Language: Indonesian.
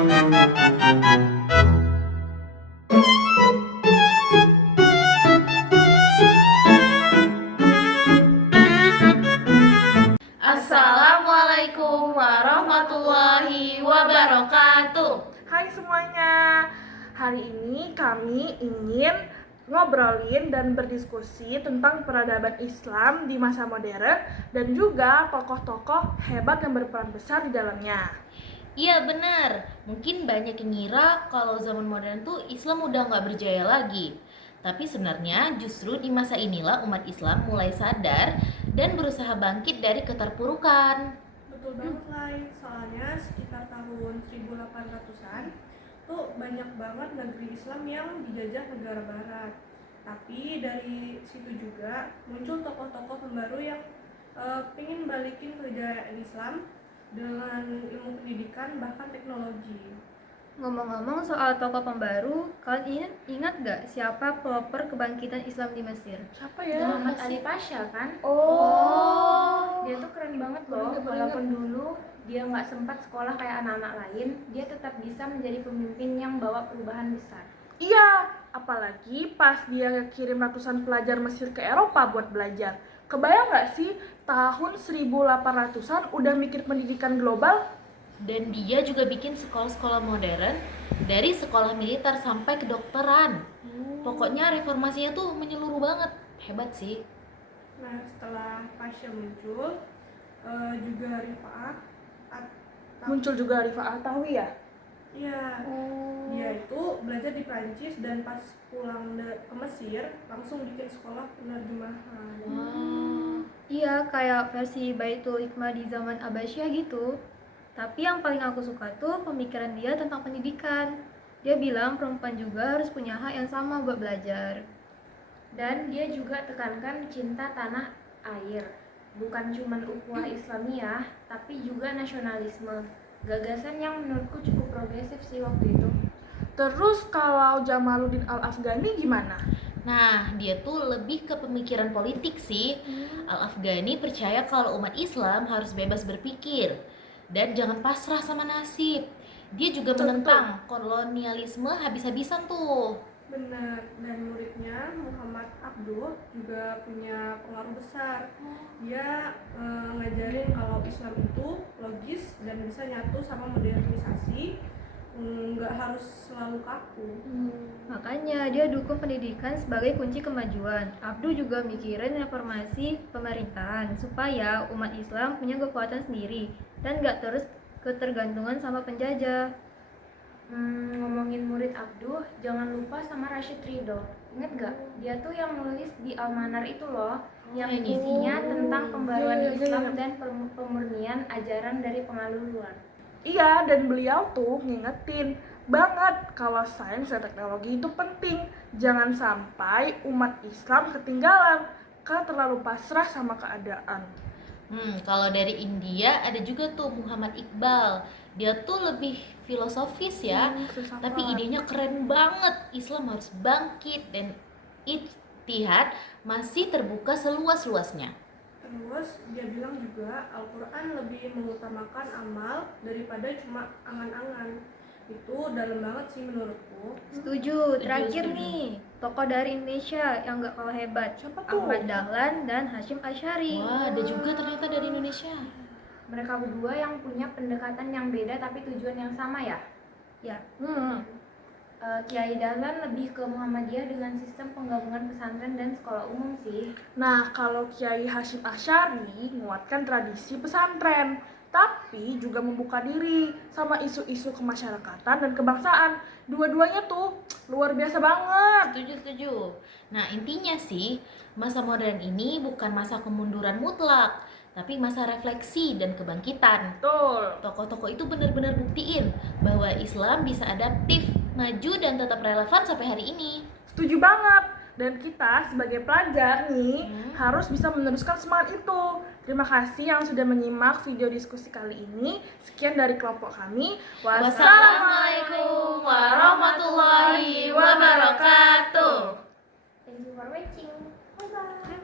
Assalamualaikum warahmatullahi wabarakatuh. Hai semuanya, hari ini kami ingin ngobrolin dan berdiskusi tentang peradaban Islam di masa modern dan juga tokoh-tokoh hebat yang berperan besar di dalamnya. Iya benar, mungkin banyak yang ngira kalau zaman modern tuh Islam udah nggak berjaya lagi. Tapi sebenarnya justru di masa inilah umat Islam mulai sadar dan berusaha bangkit dari keterpurukan. Betul banget Lai, soalnya sekitar tahun 1800-an tuh banyak banget negeri Islam yang dijajah negara barat. Tapi dari situ juga muncul tokoh-tokoh pembaru yang pengen balikin kejayaan Islam dengan ilmu pendidikan bahkan teknologi. Ngomong-ngomong soal tokoh pembaru, kalian ingat gak siapa pelopor kebangkitan Islam di Mesir? Siapa ya? Muhammad Ali Pasha kan? Dia tuh keren banget loh. Walaupun dulu dia nggak sempat sekolah kayak anak-anak lain, dia tetap bisa menjadi pemimpin yang bawa perubahan besar. Iya, apalagi pas dia kirim ratusan pelajar Mesir ke Eropa buat belajar. Kebayang gak sih tahun 1800-an udah mikir pendidikan global? Dan dia juga bikin sekolah-sekolah modern dari sekolah militer sampai kedokteran. Pokoknya reformasinya tuh menyeluruh banget, hebat sih. Nah, setelah Pasha muncul, juga Rifa'ah Muncul juga Rifa'ah Tahwi ya? Iya, dia itu belajar di Prancis dan pas pulang ke Mesir langsung bikin sekolah penerjemahan. Iya, kayak versi Baitul Hikmah di zaman Abbasiyah gitu. Tapi yang paling aku suka tuh pemikiran dia tentang pendidikan. Dia bilang perempuan juga harus punya hak yang sama buat belajar. Dan dia juga tekankan cinta tanah air. Bukan cuma ukhuwah Islamiyah, tapi juga nasionalisme. Gagasan yang menurutku cukup progresif sih waktu itu. Terus kalau Jamaluddin Al-Afghani gimana? Nah, dia tuh lebih ke pemikiran politik sih. Al-Afghani percaya kalau umat Islam harus bebas berpikir dan jangan pasrah sama nasib. Dia juga menentang kolonialisme habis-habisan tuh. Benar, dan muridnya Muhammad Abduh juga punya pengaruh besar. Dia ngajarin kalau Islam itu logis dan bisa nyatu sama modernisasi, nggak harus selalu kaku. Makanya dia dukung pendidikan sebagai kunci kemajuan. Abdul juga mikirin reformasi pemerintahan supaya umat Islam punya kekuatan sendiri dan gak terus ketergantungan sama penjajah. Ngomongin murid Abduh, jangan lupa sama Rashid Ridho. Ingat gak? Dia tuh yang nulis di Al-Manar itu loh, yang isinya tentang pembaruan Islam dan pemurnian ajaran dari pengaruh luar. Iya, dan beliau tuh ngingetin banget kalau sains dan teknologi itu penting. Jangan sampai umat Islam ketinggalan karena terlalu pasrah sama keadaan. Kalau dari India ada juga tuh Muhammad Iqbal. Dia tuh lebih filosofis ya, Filsafat. tapi idenya keren banget. Islam harus bangkit dan ijtihad masih terbuka seluas-luasnya. Terus dia bilang juga Al-Quran lebih mengutamakan amal daripada cuma angan-angan. Itu dalam banget sih menurutku. Setuju. Terakhir nih, tokoh dari Indonesia yang gak kalah hebat. Siapa tuh? Ahmad Dahlan dan Hasyim Asy'ari. Wah, ada juga ternyata dari Indonesia. Mereka berdua yang punya pendekatan yang beda tapi tujuan yang sama ya. Ya, Kiai Dahlan lebih ke Muhammadiyah dengan sistem penggabungan pesantren dan sekolah umum sih. Nah, kalau Kiai Hasyim Asy'ari menguatkan tradisi pesantren, tapi juga membuka diri sama isu-isu kemasyarakatan dan kebangsaan. Dua-duanya tuh luar biasa banget. Setuju. Nah, intinya sih, masa modern ini bukan masa kemunduran mutlak, tapi masa refleksi dan kebangkitan. Betul. Tokoh-tokoh itu benar-benar buktiin bahwa Islam bisa adaptif, maju, dan tetap relevan sampai hari ini. Setuju banget. Dan kita sebagai pelajar nih harus bisa meneruskan semangat itu. Terima kasih yang sudah menyimak video diskusi kali ini. Sekian dari kelompok kami. Wassalamualaikum warahmatullahi wabarakatuh. Thank you for watching. Bye bye.